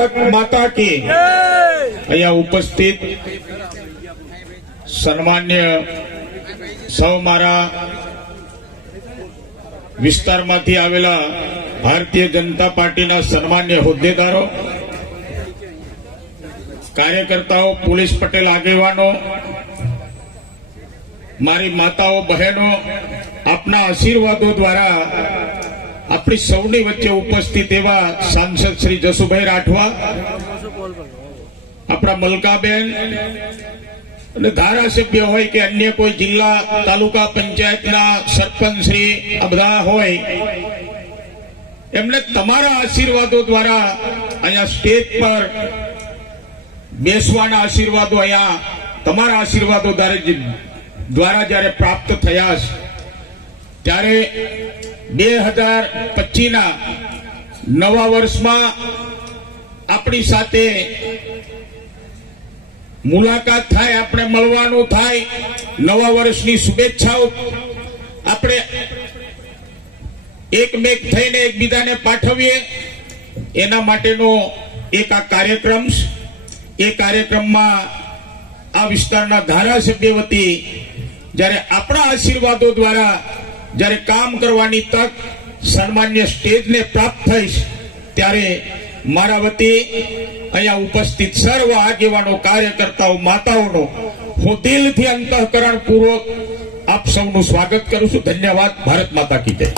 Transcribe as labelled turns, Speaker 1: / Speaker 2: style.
Speaker 1: ભારત માતા કે. અહીંયા ઉપસ્થિત સન્માન્ય સૌ મારા વિસ્તારમાંથી આવેલા ભારતીય જનતા પાર્ટીના સન્માન્ય હોદ્દેદારો, કાર્યકર્તાઓ, પોલીસ પટેલ આગેવાનો, મારી માતાઓ, બહેનો, આપના આશીર્વાદો દ્વારા આપણી સૌની વચ્ચે ઉપસ્થિત એવા સાંસદ શ્રી જસુભાઈ રાઠવા, આપણા મલકાબેન અને ધારાસભ્ય હોય કે અન્ય કોઈ જિલ્લા તાલુકા પંચાયતના સરપંચ શ્રી, આ બધા હોય, એમને તમારા આશીર્વાદો દ્વારા અહીંયા સ્ટેજ પર બેસવાના આશીર્વાદો અહીંયા તમારા આશીર્વાદો દ્વારા દ્વારા જ્યારે પ્રાપ્ત થયા છે, ત્યારે બે હજાર પચીસના નવા વર્ષમાં આપણી સાથે મુલાકાત થાય, આપણે મળવાનું થાય. નવા વર્ષની શુભેચ્છાઓ આપણે એકમેક થઈને એકબીજાને પાઠવીએ. એના માટેનો એક આ કાર્યક્રમ એ કાર્યક્રમમાં આ વિસ્તારના ધારાસભ્ય વતી જ્યારે આપણા આશીર્વાદો દ્વારા જ્યારે કામ કરવાની તક સન્માન્ય સ્ટેજને પ્રાપ્ત થઈશ, ત્યારે મારા વતી અહીંયા ઉપસ્થિત સર્વ આગેવાનો, કાર્યકર્તાઓ, માતાઓનો હું દિલથી અંતઃકરણ પૂર્વક આપ સૌનું સ્વાગત કરું છું. ધન્યવાદ. ભારત માતા કી જય.